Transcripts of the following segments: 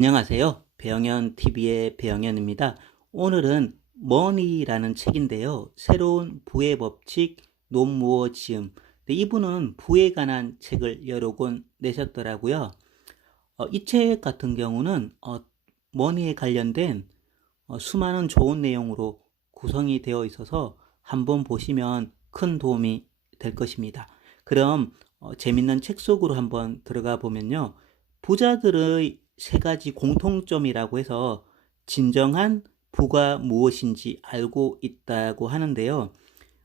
안녕하세요. 배영현TV의 배영현입니다. 오늘은 머니라는 책인데요. 새로운 부의 법칙, 논무어 지음. 이분은 부에 관한 책을 여러 권 내셨더라고요. 이 책 같은 경우는 머니에 관련된 수많은 좋은 내용으로 구성이 되어 있어서 한번 보시면 큰 도움이 될 것입니다. 그럼 재밌는 책 속으로 한번 들어가 보면요. 부자들의 세 가지 공통점이라고 해서 진정한 부가 무엇인지 알고 있다고 하는데요.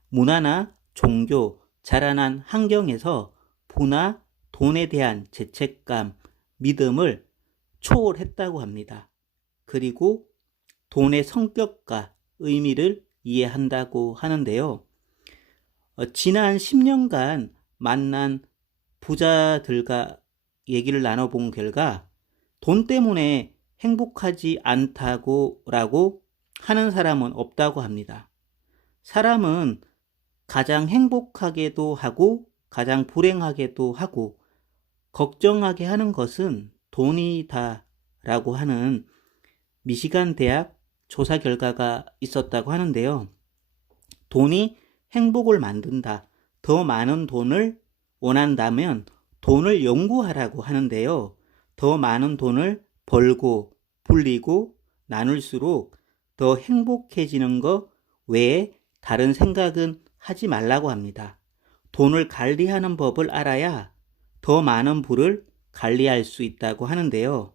문화나 종교, 자라난 환경에서 부나 돈에 대한 죄책감, 믿음을 초월했다고 합니다. 그리고 돈의 성격과 의미를 이해한다고 하는데요. 지난 10년간 만난 부자들과 얘기를 나눠본 결과 돈 때문에 행복하지 않다고 하는 사람은 없다고 합니다. 사람은 가장 행복하게도 하고 가장 불행하게도 하고 걱정하게 하는 것은 돈이다라고 하는 미시간 대학 조사 결과가 있었다고 하는데요. 돈이 행복을 만든다. 더 많은 돈을 원한다면 돈을 연구하라고 하는데요. 더 많은 돈을 벌고 불리고 나눌수록 더 행복해지는 것 외에 다른 생각은 하지 말라고 합니다. 돈을 관리하는 법을 알아야 더 많은 부를 관리할 수 있다고 하는데요.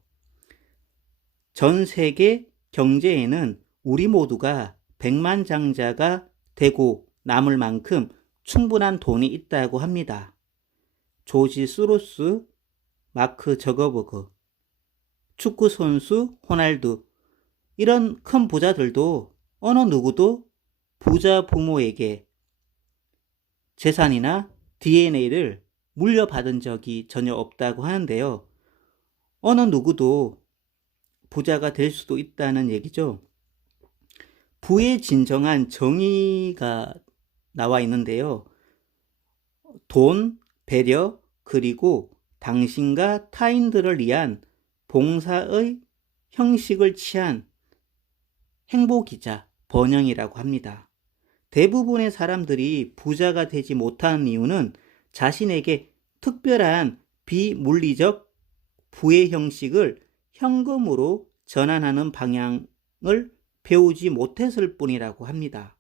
전 세계 경제에는 우리 모두가 백만장자가 되고 남을 만큼 충분한 돈이 있다고 합니다. 조지 소로스, 마크 저거버그, 축구선수 호날두, 이런 큰 부자들도 어느 누구도 부자 부모에게 재산이나 DNA를 물려받은 적이 전혀 없다고 하는데요. 어느 누구도 부자가 될 수도 있다는 얘기죠. 부의 진정한 정의가 나와 있는데요. 돈, 배려, 그리고 당신과 타인들을 위한 봉사의 형식을 취한 행복이자 번영이라고 합니다. 대부분의 사람들이 부자가 되지 못하는 이유는 자신에게 특별한 비물리적 부의 형식을 현금으로 전환하는 방향을 배우지 못했을 뿐이라고 합니다.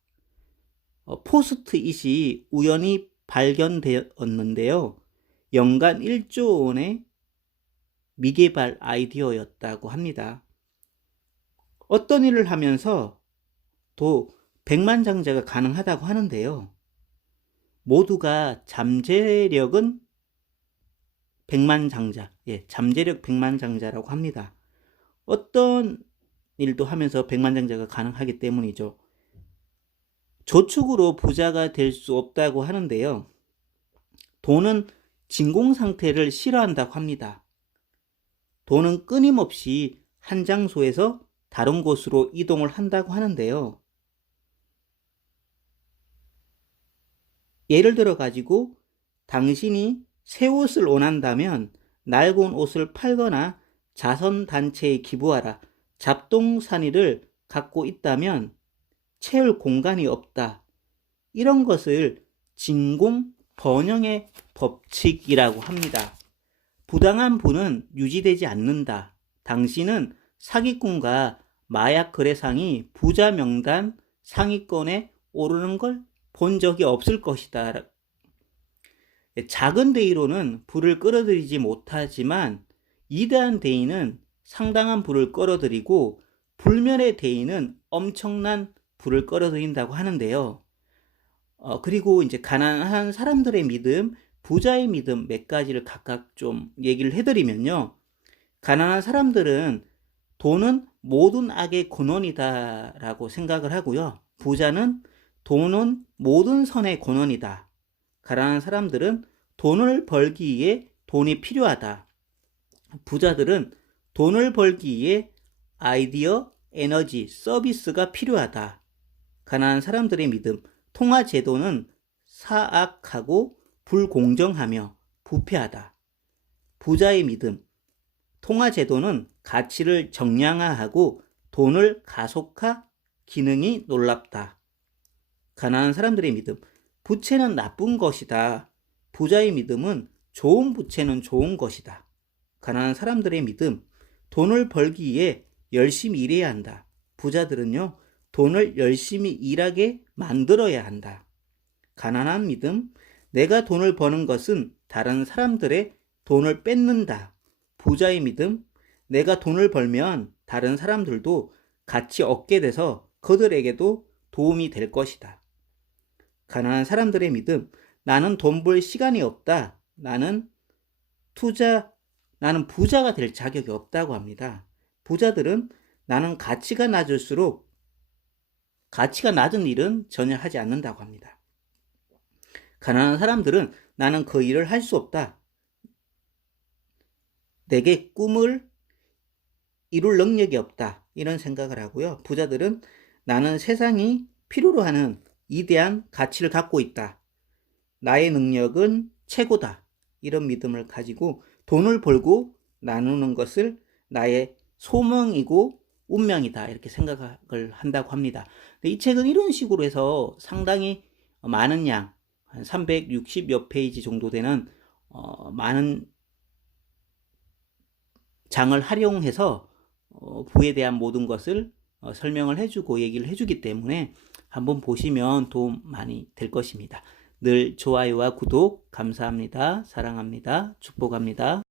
포스트잇이 우연히 발견되었는데요. 연간 1조 원의 미개발 아이디어였다고 합니다. 어떤 일을 하면서 도 백만장자가 가능하다고 하는데요. 모두가 잠재력은 백만장자, 잠재력 백만장자라고 합니다. 어떤 일도 하면서 백만장자가 가능하기 때문이죠. 저축으로 부자가 될 수 없다고 하는데요. 돈은 진공 상태를 싫어한다고 합니다. 돈은 끊임없이 한 장소에서 다른 곳으로 이동을 한다고 하는데요. 예를 들어 가지고 당신이 새 옷을 원한다면 낡은 옷을 팔거나 자선단체에 기부하라. 잡동사니를 갖고 있다면 채울 공간이 없다. 이런 것을 진공 번영의 법칙이라고 합니다. 부당한 부는 유지되지 않는다. 당신은 사기꾼과 마약 거래상이 부자 명단 상위권에 오르는 걸 본 적이 없을 것이다. 작은 대의로는 불을 끌어들이지 못하지만 위대한 대의는 상당한 불을 끌어들이고 불멸의 대의는 엄청난 불을 끌어들인다고 하는데요. 그리고 이제 가난한 사람들의 믿음, 부자의 믿음 몇 가지를 각각 좀 얘기를 해드리면요. 가난한 사람들은 돈은 모든 악의 근원이다라고 생각을 하고요. 부자는 돈은 모든 선의 근원이다. 가난한 사람들은 돈을 벌기 위해 돈이 필요하다. 부자들은 돈을 벌기 위해 아이디어, 에너지, 서비스가 필요하다. 가난한 사람들의 믿음, 통화 제도는 사악하고 불공정하며 부패하다. 부자의 믿음, 통화제도는 가치를 정량화하고 돈을 가속화 기능이 놀랍다. 가난한 사람들의 믿음. 부채는 나쁜 것이다. 부자의 믿음은 좋은 부채는 좋은 것이다. 가난한 사람들의 믿음. 돈을 벌기 위해 열심히 일해야 한다. 부자들은요, 돈을 열심히 일하게 만들어야 한다. 가난한 믿음. 내가 돈을 버는 것은 다른 사람들의 돈을 뺏는다. 부자의 믿음. 내가 돈을 벌면 다른 사람들도 같이 얻게 돼서 그들에게도 도움이 될 것이다. 가난한 사람들의 믿음. 나는 돈 벌 시간이 없다. 나는 부자가 될 자격이 없다고 합니다. 부자들은 나는 가치가 낮은 일은 전혀 하지 않는다고 합니다. 가난한 사람들은 나는 그 일을 할 수 없다. 내게 꿈을 이룰 능력이 없다. 이런 생각을 하고요. 부자들은 나는 세상이 필요로 하는 위대한 가치를 갖고 있다. 나의 능력은 최고다. 이런 믿음을 가지고 돈을 벌고 나누는 것을 나의 소명이고 운명이다. 이렇게 생각을 한다고 합니다. 이 책은 이런 식으로 해서 상당히 많은 양, 한 360여 페이지 정도 되는 많은 장을 활용해서 부에 대한 모든 것을 설명을 해주고 얘기를 해주기 때문에 한번 보시면 도움 많이 될 것입니다. 늘 좋아요와 구독 감사합니다. 사랑합니다. 축복합니다.